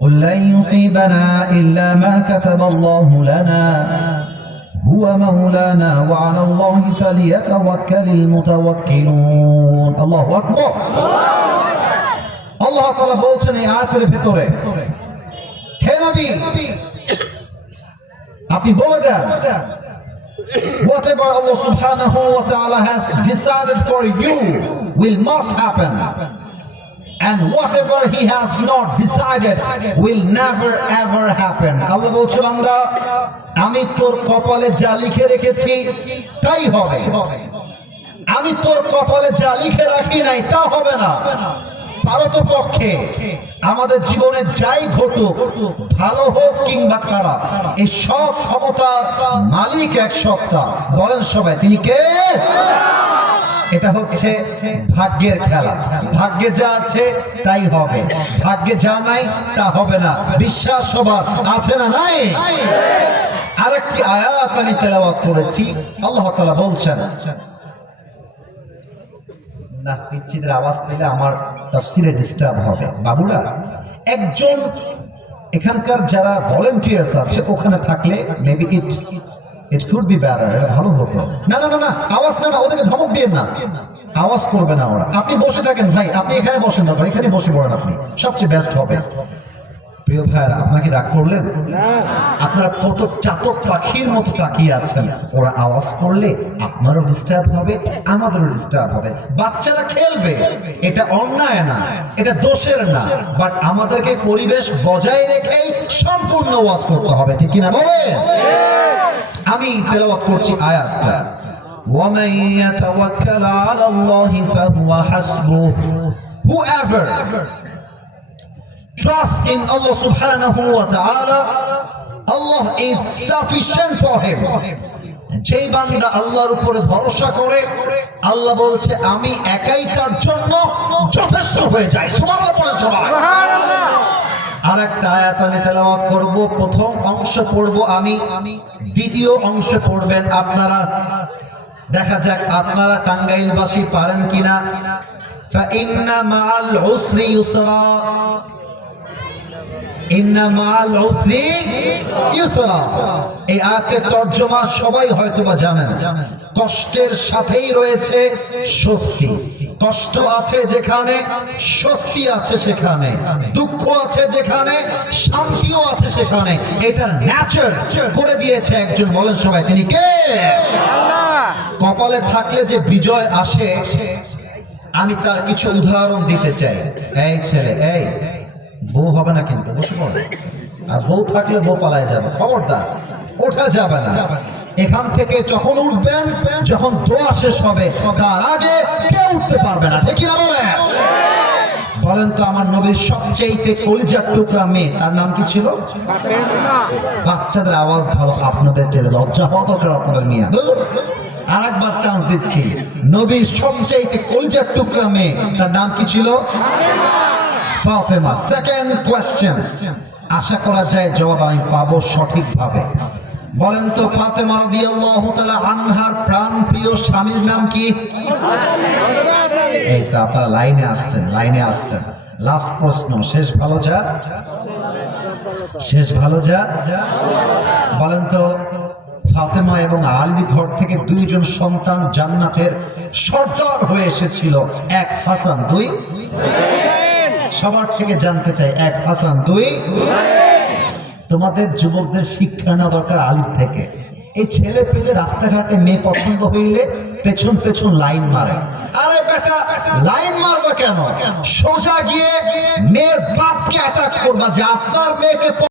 قل لن يصيبنا إلا ما كتب الله لنا هو مولانا وعلى الله فليتوكل المتوكلون الله أكبر আল্লাহ তাআলা বলছেন এই আয়াতের ভিতরে, হে নবী আপনি বলে দেন, whatever Allah subhanahu wa ta'ala has decided for you must happen, and whatever he has not decided will never ever happen. আল্লাহ বলছে বান্দা আমি তোর কপালে যা লিখে রেখেছি তাই হবে, আমি তোর কপালে যা লিখে রাখি নাই তা হবে না। পারতপক্ষে আমাদের জীবনে যাই ঘটুক, ভালো হোক কিংবা খারাপ, এই সব ক্ষমতার মালিক এক সত্তা। বলেন সবাই তিনি কে? এটা হচ্ছে ভাগ্যের খেলা। ভাগ্যে যা আছে তাই হবে, ভাগ্যে যা নাই তা হবে না। বিশ্বাস সবার আছে না নাই? আরেকটি আয়াত আমি তেলাওয়াত করেছি, আল্লাহ তাআলা বলছেন, না পিচ্ছিদের আওয়াজ পেলে আমার তাফসিরে ডিস্টার্ব হবে বাবুরা। একজন এখানকার যারা ভলান্টিয়ার্স আছে ওখানে থাকলে maybe it could be better, এটা ভালো হতো। না না না না আওয়াজ না, ওদেরকে ধমক দিয়ে না, আওয়াজ করবে না ওরা। আপনি বসে থাকেন ভাই, আপনি এখানে বসেন না, এখানে বসে পড়েন, আপনি সবচেয়ে বেস্ট হবে। প্রিয় ভাইরা আপনাকে রাগ করলেন? আপনারা কত চাতক পাখির মতো তাকিয়ে আছেন, ওরা আওয়াজ করলে আপনারও ডিস্টার্ব হবে, আমাদেরও ডিস্টার্ব হবে। বাচ্চারা খেলবে, এটা অন্যায় না, এটা দোষের না, বাট আমাদেরকে পরিবেশ বজায় রেখেই সম্পূর্ণ ওয়াজ করতে হবে, ঠিক কিনা বলেন? আমি তেলাওয়াত করছি আয়াতটা, وَمَن يَتَوَكَّلْ عَلَى اللَّهِ فَهُوَ حَسْبُهُ whoever trust in Allah subhanahu wa ta'ala, Allah is sufficient for him. যেই বান্দা আল্লাহর উপরে ভরসা করে, আল্লাহ বলছে আমি একাই তার জন্য যথেষ্ট হয়ে যাই। সুবহানাল্লাহ বলেন সবাই। সুবহানাল্লাহ। আরেকটা আয়াত আমি তেলাওয়াত করব, প্রথম অংশ পড়ব আমি, দ্বিতীয় অংশ পড়বেন আপনারা। দেখা যাক আপনারা টাঙ্গাইলবাসী পারেন কিনা। فإن مع العسر يسرا ইন্না মাআল উসরি ইউসরা। এই আয়াতের তরজমা সবাই হয়তোবা জানেন। কষ্টের সাথেই রয়েছে স্বস্তি। কষ্ট আছে যেখানে স্বস্তি আছে সেখানে, দুঃখ আছে যেখানে শান্তিও আছে সেখানে। এটা ন্যাচার করে দিয়েছে একজন, বলেন সবাই তিনি কে? আল্লাহ। কপালে থাকলে যে বিজয় আসে, আমি তার কিছু উদাহরণ দিতে চাই। এই ছেলে, এই বউ হবে না কিন্তু, বসে পড়ে। আর বউ থাকলে বউ পালায় যাবে, খবরদার ওঠা যাবে না। এখান থেকে যখন উঠবেন, যখন দোয়া শেষ হবে, তার আগে কেউ উঠতে পারবে না, ঠিক না বলেন? বলেন তো আমার নবীর সবচেয়ে কলিজার টুকরা মেয়ে, তার নাম কি ছিল? বাচ্চাদের আওয়াজ ভালো, আপনাদের যে লজ্জা হওয়া দরকার আপনাদের মেয়ে। আরেকবার চান্স দিচ্ছি, নবীর সবচেয়ে কলিজার টুকরা মেয়ে, তার নাম কি ছিল? ফাতেমা। সেকেন্ড কোয়েশ্চেন, আশা করা যায় জবাব আমি পাবো সঠিকভাবে। বলেন তো ফাতেমা রাদিয়াল্লাহু তাআলা আনহার প্রাণপ্রিয় স্বামীর নাম কি? এই তো আপনারা লাইনে আসছেন, লাইনে আসছেন। লাস্ট প্রশ্ন, শেষ ভালো যা, শেষ ভালো যা। বলেন তো ফাতেমা এবং আলীর ঘর থেকে দুইজন সন্তান জান্নাতের সর্দার হয়ে এসেছিল, এক হাসান, দুই সবার থেকে জানতে চাই, এক হাসান, দুই তোমাদের যুবকদের শিক্ষা নেওয়া দরকার আলীর থেকে। এই ছেলে পেলে রাস্তাঘাটে মেয়ে পছন্দ হইলে পেছন পেছন লাইন মারে। আরে বেটা লাইন মারবা কেন? সোজা গিয়ে মেয়ের বাপকে অ্যাটাক করবা যে আপনার মেয়েকে